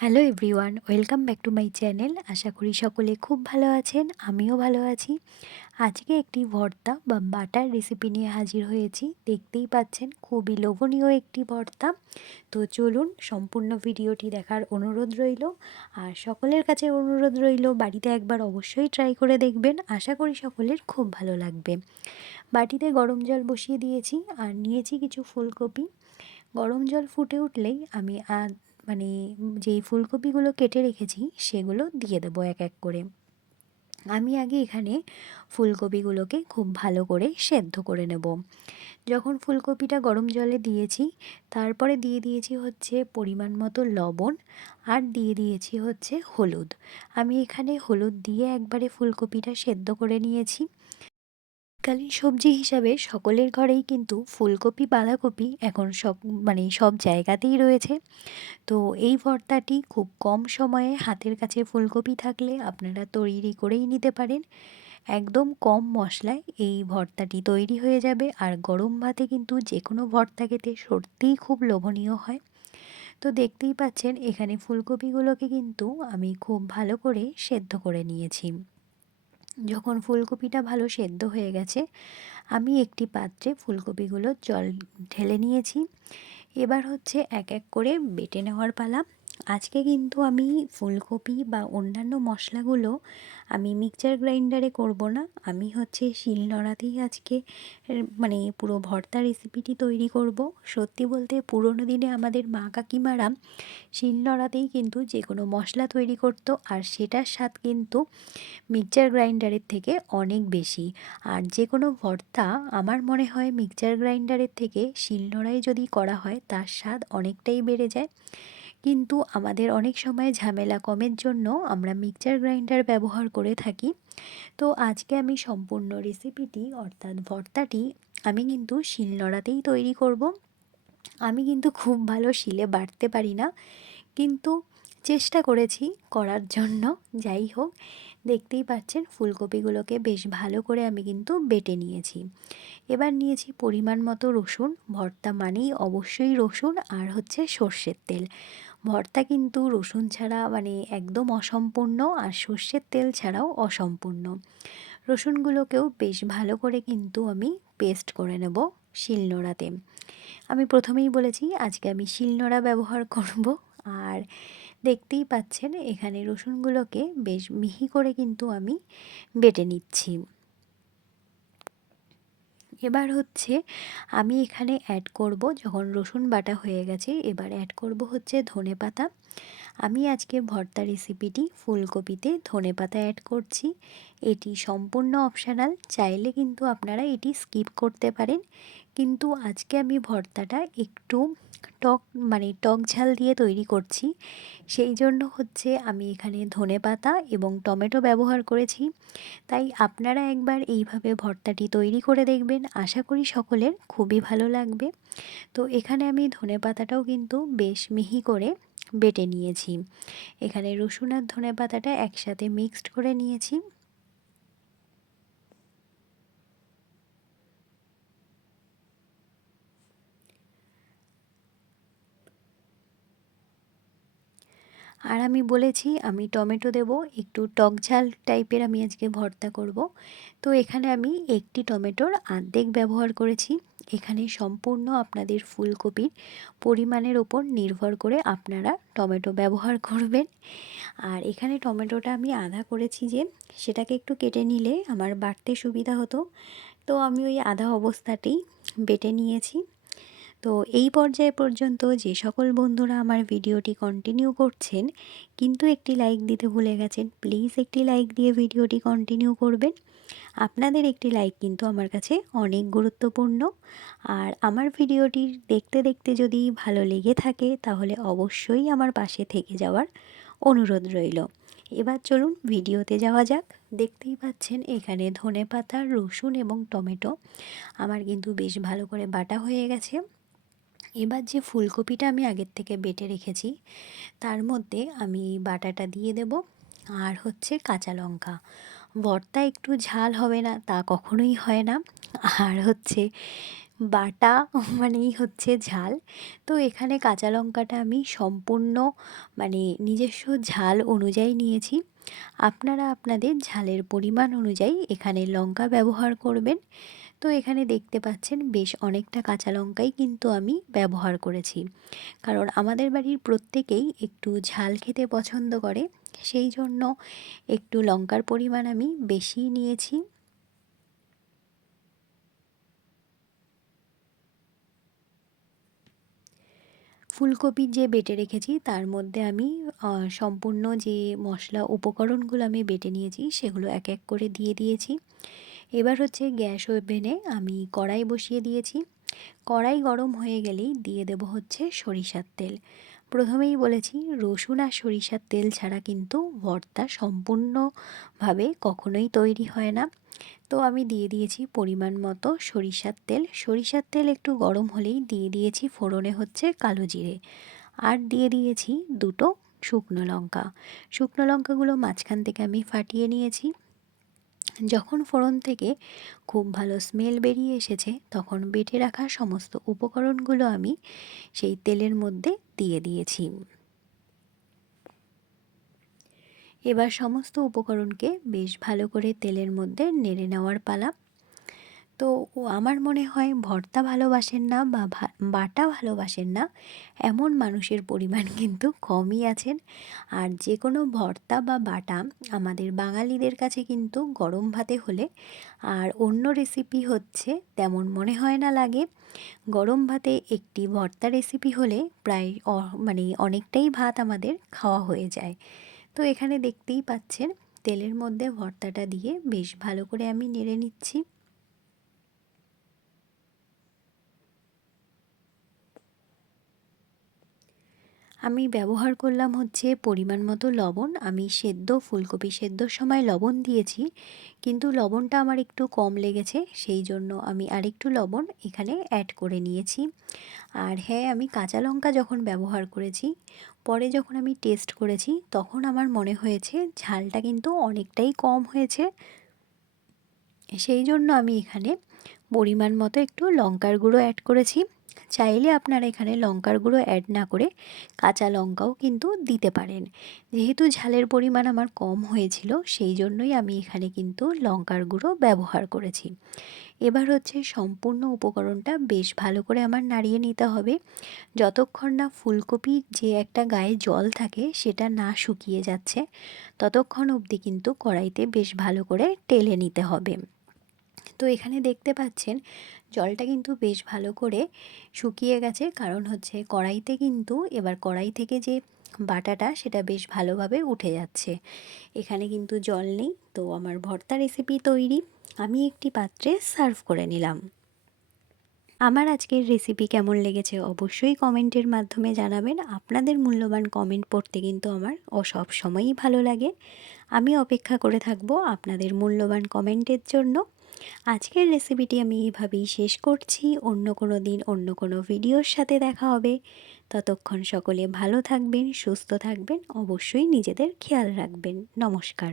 Hello everyone welcome back to my channel আশা করি সকলে খুব ভালো আছেন, আমিও ভালো আছি। আজকে একটি ভর্তা বা বাটার রেসিপি নিয়ে হাজির হয়েছি। দেখতেই পাচ্ছেন, খুবই লোভনীয় একটি ভর্তা। তো চলুন, সম্পূর্ণ ভিডিওটি দেখার অনুরোধ রইল। আর সকলের কাছে অনুরোধ রইল, বাড়িতে একবার অবশ্যই ট্রাই করে দেখবেন। আশা করি সকলের খুব ভালো লাগবে। বাটিতে গরম জল বসিয়ে দিয়েছি, আর নিয়েছি কিছু ফুলকপি। গরম জল ফুটে উঠলেই আমি মানে যেই ফুলকপিগুলো কেটে রেখেছি সেগুলো দিয়ে দেবো এক এক করে। আমি আগে এখানে ফুলকপিগুলোকে খুব ভালো করে সেদ্ধ করে নেব। যখন ফুলকপিটা গরম জলে দিয়েছি, তারপরে দিয়ে দিয়েছি হচ্ছে পরিমাণ মতো লবণ আর দিয়ে দিয়েছি হচ্ছে হলুদ। আমি এখানে হলুদ দিয়ে একবারে ফুলকপিটা সেদ্ধ করে নিয়েছি। শীতকালীন সবজি হিসাবে সকলের ঘরেই কিন্তু ফুলকপি, বাঁধাকপি এখন সব মানে সব জায়গাতেই রয়েছে। তো এই ভর্তাটি খুব কম সময়ে হাতের কাছে ফুলকপি থাকলে আপনারা তৈরি করেই নিতে পারেন। একদম কম মশলায় এই ভর্তাটি তৈরি হয়ে যাবে। আর গরম ভাতে কিন্তু যে কোনো ভর্তা খেতে সত্যিই খুব লোভনীয় হয়। তো দেখতেই পাচ্ছেন, এখানে ফুলকপিগুলোকে কিন্তু আমি খুব ভালো করে সেদ্ধ করে নিয়েছি। যখন ফুলকপিটা ভালো সেদ্ধ হয়ে গেছে, আমি একটি পাত্রে ফুলকপিগুলো জল ঢেলে নিয়েছি। এবার হচ্ছে এক এক করে বেটে নেওয়ার পালা। আজকে কিন্তু আমি ফুলকপি বা অন্যান্য মশলাগুলো আমি মিক্সচার গ্রাইন্ডারে করব না। আমি হচ্ছে শিলনোড়াতেই আজকে মানে পুরো ভর্তা রেসিপিটি তৈরি করব। সত্যি বলতে পুরোনো দিনে আমাদের মা কাকিমারা শিলনোড়াতেই কিন্তু যে কোনো মশলা তৈরি করত আর সেটার স্বাদ কিন্তু মিক্সচার গ্রাইন্ডারের থেকে অনেক বেশি। আর যে কোনো ভর্তা আমার মনে হয় মিক্সচার গ্রাইন্ডারের থেকে শিলনোড়ায় যদি করা হয় তার স্বাদ অনেকটাই বেড়ে যায়। কিন্তু আমাদের অনেক সময় ঝামেলা কমের জন্য আমরা মিক্সচার গ্রাইন্ডার ব্যবহার করে থাকি। তো আজকে আমি সম্পূর্ণ রেসিপিটি, অর্থাৎ ভর্তাটি, আমি কিন্তু শিলনোড়াতেই তৈরি করব। আমি কিন্তু খুব ভালো শিলে বাড়তে পারি না, কিন্তু চেষ্টা করেছি করার জন্য। যাই হোক, দেখতেই পাচ্ছেন ফুলকপিগুলোকে বেশ ভালো করে আমি কিন্তু বেটে নিয়েছি। এবার নিয়েছি পরিমাণ মতো রসুন। ভর্তা মানেই অবশ্যই রসুন আর হচ্ছে সর্ষের তেল। ভর্তা কিন্তু রসুন ছাড়া মানে একদম অসম্পূর্ণ আর সর্ষের তেল ছাড়াও অসম্পূর্ণ। রসুনগুলোকেও বেশ ভালো করে কিন্তু আমি পেস্ট করে নেব শিলনোড়াতে। আমি প্রথমেই বলেছি আজকে আমি শিলনোড়া ব্যবহার করব আর দেখতেই পাচ্ছেন এখানে রসুনগুলোকে বেশ মিহি করে কিন্তু আমি বেটে নিচ্ছি। এবার হচ্ছে আমি এখানে অ্যাড করব যখন রসুন বাটা হয়ে গেছে, এবার অ্যাড করব হচ্ছে ধনে পাতা। আমি আজকে ভর্তা রেসিপিটি ফুলকপিতে ধনে পাতা অ্যাড করছি। এটি সম্পূর্ণ অপশানাল চাইলে কিন্তু আপনারা এটি স্কিপ করতে পারেন। কিন্তু আজকে আমি ভর্তাটা একটু টক মানে টক ঝাল দিয়ে তৈরি করছি। সেই জন্য হচ্ছে আমি এখানে ধনে পাতা এবং টমেটো ব্যবহার করেছি। তাই আপনারা একবার এইভাবে ভর্তাটি তৈরি করে দেখবেন। আশা করি সকলের খুবই ভালো লাগবে। তো এখানে আমি ধনে পাতাটাও কিন্তু বেশ মিহি করে বেটে নিয়েছি। এখানে রসুন আর ধনে পাতাটা একসাথে মিক্সড করে নিয়েছি। আর আমি বলেছি আমি টমেটো দেব, একটু টক ঝাল টাইপের আমি আজকে ভর্তা করব। তো এখানে আমি একটি টমেটোর আর্ধেক ব্যবহার করেছি। এখানে সম্পূর্ণ আপনাদের ফুলকপির পরিমাণের ওপর নির্ভর করে আপনারা টমেটো ব্যবহার করবেন। আর এখানে টমেটোটা আমি আধা করেছি যে, সেটাকে একটু কেটে নিলে আমার বাড়তে সুবিধা হতো। তো আমি ওই আধা অবস্থাতেই বেটে নিয়েছি। তো এই পর্যায়ে পর্যন্ত যে সকল বন্ধুরা আমার ভিডিওটি কন্টিনিউ করছেন, কিন্তু একটি লাইক দিতে ভুলে গেছেন প্লিজ একটি লাইক দিয়ে ভিডিওটি কন্টিনিউ করবেন। আপনাদের একটি লাইক কিন্তু আমার কাছে অনেক গুরুত্বপূর্ণ। আর আমার ভিডিওটি দেখতে দেখতে যদি ভালো লেগে থাকে, তাহলে অবশ্যই আমার পাশে থেকে যাওয়ার অনুরোধ রইল। এবার চলুন ভিডিওতে যাওয়া যাক। দেখতেই পাচ্ছেন এখানে ধনে পাতা রসুন এবং টমেটো। আমার কিন্তু বেশ ভালো করে বাটা হয়ে গেছে। এবার যে ফুলকপিটা আমি আগের থেকে বেটে রেখেছি, তার মধ্যে আমি বাটাটা দিয়ে দেব। আর হচ্ছে কাঁচা লঙ্কা। ভর্তা একটু ঝাল হবে না, তা কখনোই হয় না। আর হচ্ছে বাটা মানেই হচ্ছে ঝাল। তো এখানে কাঁচা লঙ্কাটা আমি সম্পূর্ণ মানে নিজস্ব ঝাল অনুযায়ী নিয়েছি। আপনারা আপনাদের ঝালের পরিমাণ অনুযায়ী এখানে লঙ্কা ব্যবহার করবেন। তো এখানে দেখতে পাচ্ছেন বেশ অনেকটা কাঁচা লঙ্কাই কিন্তু আমি ব্যবহার করেছি। কারণ আমাদের বাড়ির প্রত্যেকেই একটু ঝাল খেতে পছন্দ করে সেই জন্য একটু লঙ্কার পরিমাণ আমি বেশি নিয়েছি। ফুলকপি যে বেটে রেখেছি, তার মধ্যে আমি সম্পূর্ণ যে মশলা উপকরণগুলো আমি বেটে নিয়েছি, সেগুলো এক এক করে দিয়ে দিয়েছি। এবার হচ্ছে গ্যাস ওভেনে আমি কড়াই বসিয়ে দিয়েছি। কড়াই গরম হয়ে গেলেই দিয়ে দেব হচ্ছে সরিষার তেল। প্রথমেই বলেছি, রসুন আর সরিষার তেল ছাড়া কিন্তু ভর্তা সম্পূর্ণভাবে কখনোই তৈরি হয় না। তো আমি দিয়ে দিয়েছি পরিমাণ মতো সরিষার তেল। সরিষার তেল একটু গরম হলেই দিয়ে দিয়েছি ফোড়নে হচ্ছে কালো জিরে। আর দিয়ে দিয়েছি দুটো শুকনো লঙ্কা। শুকনো লঙ্কাগুলো মাঝখান থেকে আমি ফাটিয়ে নিয়েছি। যখন ফোড়ন থেকে খুব ভালো স্মেল বেরিয়ে এসেছে, তখন বেটে রাখা সমস্ত উপকরণগুলো আমি সেই তেলের মধ্যে দিয়ে দিয়েছি। এবার সমস্ত উপকরণকে বেশ ভালো করে তেলের মধ্যে নেড়ে নেওয়ার পালা। তো আমার মনে হয় ভর্তা ভালোবাসেন না বা বাটা ভালোবাসেন না, এমন মানুষের পরিমাণ কিন্তু কমই আছেন। আর যে কোনো ভর্তা বা বাটা আমাদের বাঙালিদের কাছে কিন্তু গরম ভাতে হলে, আর অন্য রেসিপি হচ্ছে তেমন মনে হয় না লাগে। গরম ভাতে একটি ভর্তা রেসিপি হলে প্রায় মানে অনেকটাই ভাত আমাদের খাওয়া হয়ে যায়। তো এখানে দেখতেই পাচ্ছেন তেলের মধ্যে ভর্তাটা দিয়ে বেশ ভালো করে আমি নেড়ে নিচ্ছি। আমি ব্যবহার করলাম হচ্ছে পরিমাণ মতো লবণ। আমি সেদ্ধ, ফুলকপি সেদ্ধর সময় লবণ দিয়েছি, কিন্তু লবণটা আমার একটু কম লেগেছে, সেই জন্য আমি আরেকটু লবণ এখানে অ্যাড করে নিয়েছি। আর হ্যাঁ আমি কাঁচা লঙ্কা যখন ব্যবহার করেছি, পরে যখন আমি টেস্ট করেছি, তখন আমার মনে হয়েছে ঝালটা কিন্তু অনেকটাই কম হয়েছে। সেই জন্য আমি এখানে পরিমাণ মতো একটু লঙ্কার গুঁড়ো অ্যাড করেছি। চাইলে আপনারা এখানে লঙ্কার গুঁড়ো অ্যাড না করে কাঁচা লঙ্কাও কিন্তু দিতে পারেন। যেহেতু ঝালের পরিমাণ আমার কম হয়েছিল, সেই জন্যই আমি এখানে কিন্তু লঙ্কার গুঁড়ো ব্যবহার করেছি। এবার হচ্ছে সম্পূর্ণ উপকরণটা বেশ ভালো করে আমার নাড়িয়ে নিতে হবে। যতক্ষণ না ফুলকপির যে একটা গায়ে জল থাকে, সেটা না শুকিয়ে যাচ্ছে, ততক্ষণ অবধি কিন্তু কড়াইতে বেশ ভালো করে টেলে নিতে হবে। তো এখানে দেখতে পাচ্ছেন জলটা কিন্তু বেশ ভালো করে শুকিয়ে গেছে। কারণ হচ্ছে কড়াইতে কিন্তু এবার কড়াই থেকে যে বাটাটা সেটা বেশ ভালোভাবে উঠে যাচ্ছে। এখানে কিন্তু জল নেই, তো আমার ভর্তা রেসিপি তৈরি। আমি একটি পাত্রে সার্ভ করে নিলাম। আমার আজকের রেসিপি কেমন লেগেছে অবশ্যই কমেন্টের মাধ্যমে জানাবেন। আপনাদের মূল্যবান কমেন্ট পড়তে কিন্তু আমার ও সব সময়ই ভালো লাগে। আমি অপেক্ষা করে থাকব আপনাদের মূল্যবান কমেন্টের জন্য। আজকের রেসিপিটি আমি এভাবেই শেষ করছি। অন্য কোনো দিন অন্য কোনো ভিডিওর সাথে দেখা হবে। ততক্ষণ সকলে ভালো থাকবেন, সুস্থ থাকবেন, অবশ্যই নিজেদের খেয়াল রাখবেন। নমস্কার।